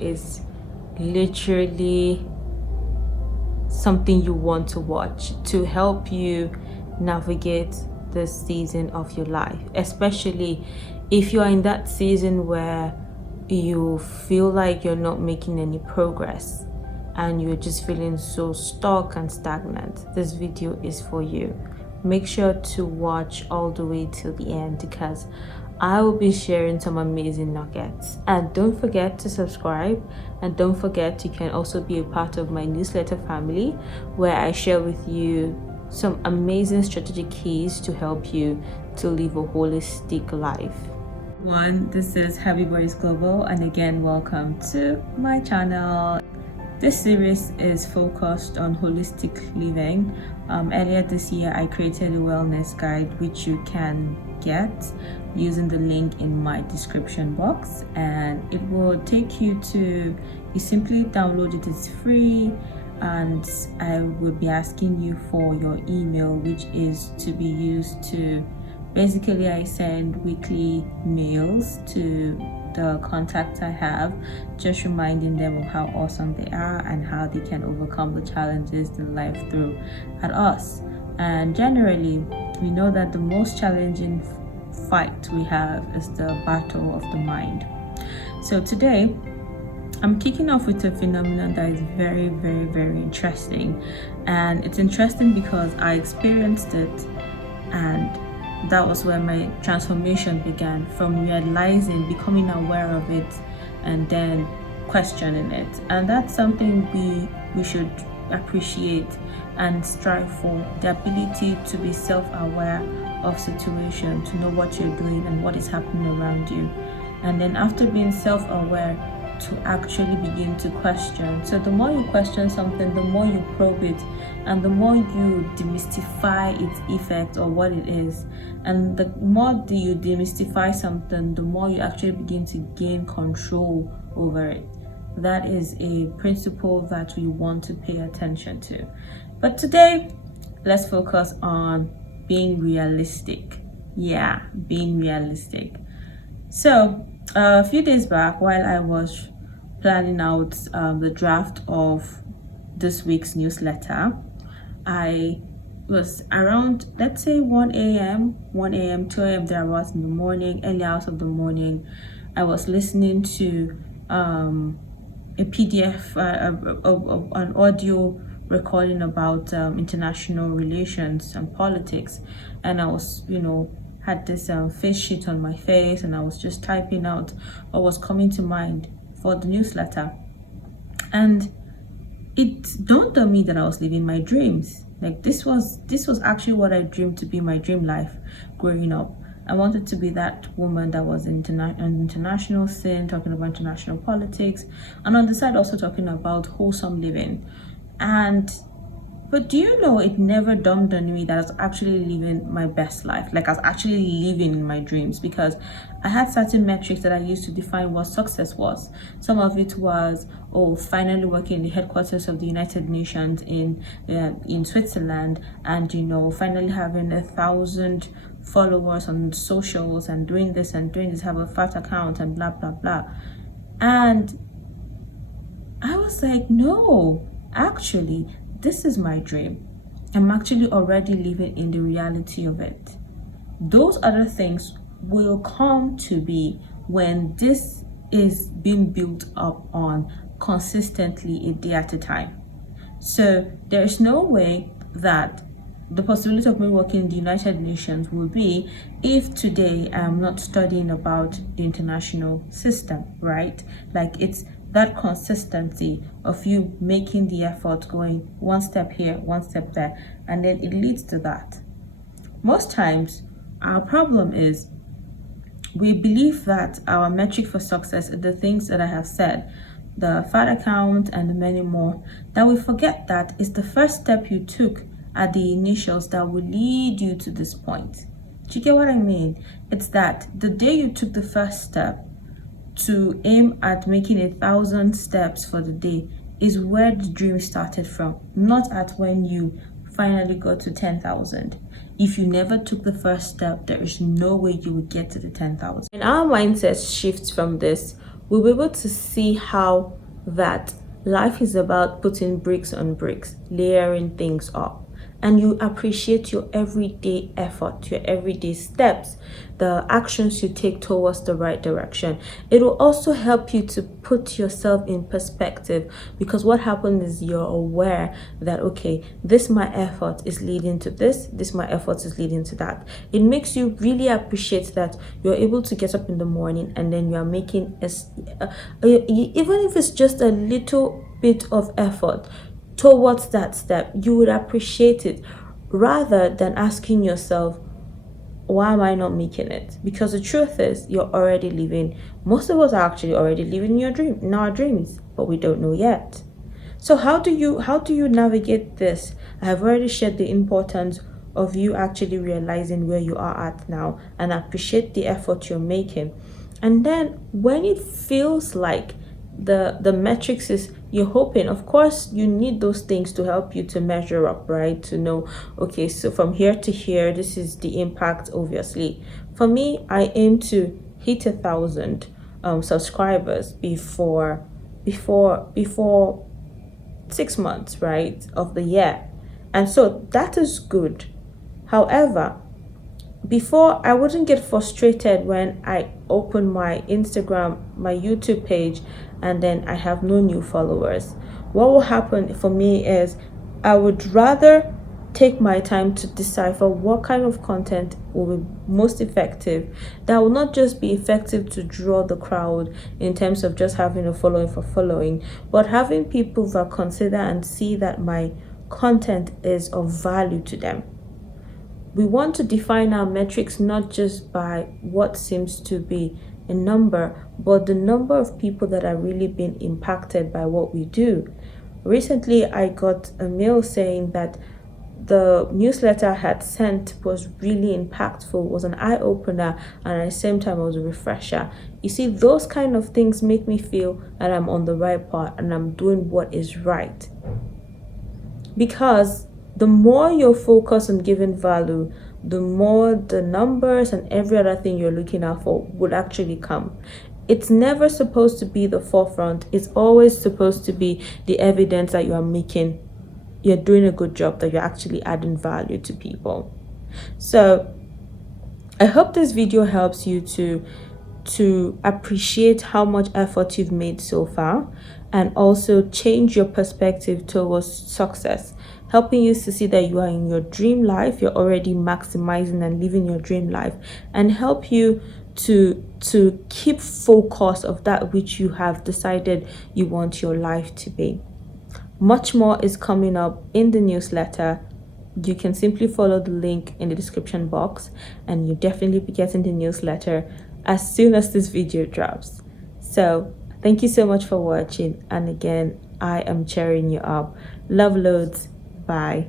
is literally something you want to watch to help you navigate this season of your life, especially if you are in that season where you feel like you're not making any progress and you're just feeling so stuck and stagnant. This video is for you. Make sure to watch all the way till the end because I will be sharing some amazing nuggets. And don't forget to subscribe, and don't forget you can also be a part of my newsletter family where I share with you some amazing strategic keys to help you to live a holistic life. This is Happy Boys Global, and again, welcome to my channel. This series is focused on holistic living. Earlier this year, I created a wellness guide which you can get using the link in my description box, and it will take you to, you simply download it, it's free, and I will be asking you for your email, which is to be used to, basically I send weekly mails to the contacts I have, just reminding them of how awesome they are and how they can overcome the challenges that life threw at us. And generally, we know that the most challenging fight we have is the battle of the mind. So today, I'm kicking off with a phenomenon that is very, very, very interesting. And it's interesting because I experienced it, and that was where my transformation began, from realizing, becoming aware of it, and then questioning it. And that's something we should appreciate and strive for, the ability to be self-aware of situation, to know what you're doing and what is happening around you. And then after being self-aware, to actually begin to question. So the more you question something, the more you probe it, and the more you demystify its effect or what it is. And the more you demystify something, the more you actually begin to gain control over it. That is a principle that we want to pay attention to. But today, let's focus on being realistic. Yeah, being realistic. So a few days back, while I was planning out the draft of this week's newsletter, I was around, let's say 1 a.m., 2 a.m. there I was in the morning, early hours of the morning. I was listening to a PDF, an audio recording about international relations and politics, and I was, had this face sheet on my face, and I was just typing out what was coming to mind for the newsletter. And it dawned on me that I was living my dreams. Like this was actually what I dreamed to be my dream life growing up. I wanted to be that woman that was in an international scene, talking about international politics, and on the side also talking about wholesome living. But do you know, it never dawned on me that I was actually living my best life. Like I was actually living in my dreams, because I had certain metrics that I used to define what success was. Some of it was, finally working in the headquarters of the United Nations in Switzerland, and finally having 1,000 followers on socials, and doing this, have a fat account, and blah blah blah. And I was like, no, actually, this is my dream. I'm actually already living in the reality of it. Those other things will come to be when this is being built up on consistently, a day at a time. So there is no way that the possibility of me working in the United Nations will be if today I'm not studying about the international system, right? Like it's that consistency of you making the effort, going one step here, one step there, and then it leads to that. Most times, our problem is we believe that our metric for success are the things that I have said, the fat account and the many more, that we forget that it's the first step you took at the initials that will lead you to this point. Do you get what I mean? It's that the day you took the first step to aim at making 1,000 steps for the day is where the dream started from, not at when you finally got to 10,000. If you never took the first step, there is no way you would get to the 10,000. And our mindset shifts from this, we'll be able to see how that life is about putting bricks on bricks, layering things up, and you appreciate your everyday effort, your everyday steps, the actions you take towards the right direction. It will also help you to put yourself in perspective, because what happens is you're aware that, okay, this my effort is leading to this my effort is leading to that. It makes you really appreciate that you're able to get up in the morning and then you are making even if it's just a little bit of effort towards that step, you would appreciate it, rather than asking yourself, why am I not making it? Because the truth is, you're already living, most of us are actually already living in our dreams, but we don't know yet. So how do you navigate this? I have already shared the importance of you actually realizing where you are at now and appreciate the effort you're making. And then when it feels like the metrics is you're hoping, of course you need those things to help you to measure up, right? To know, okay, so from here to here, this is the impact. Obviously for me, I aim to hit 1,000 subscribers before 6 months, right, of the year. And so that is good. However, before, I wouldn't get frustrated when I open my Instagram, my YouTube page, and then I have no new followers. What will happen for me is I would rather take my time to decipher what kind of content will be most effective, that will not just be effective to draw the crowd in terms of just having a following for following, but having people that consider and see that my content is of value to them. We want to define our metrics not just by what seems to be a number, but the number of people that are really being impacted by what we do. Recently, I got a mail saying that the newsletter I had sent was really impactful, was an eye-opener, and at the same time it was a refresher. You see, those kind of things make me feel that I'm on the right path and I'm doing what is right. Because the more you're focused on giving value, the more the numbers and every other thing you're looking out for would actually come. It's never supposed to be the forefront. It's always supposed to be the evidence that you're doing a good job, that you're actually adding value to people. So I hope this video helps you to appreciate how much effort you've made so far, and also change your perspective towards success, helping you to see that you are in your dream life, you're already maximizing and living your dream life, and help you to keep focus of that which you have decided you want your life to be. Much more is coming up in the newsletter. You can simply follow the link in the description box, and you'll definitely be getting the newsletter as soon as this video drops. So thank you so much for watching, and again, I am cheering you up. Love loads. Bye.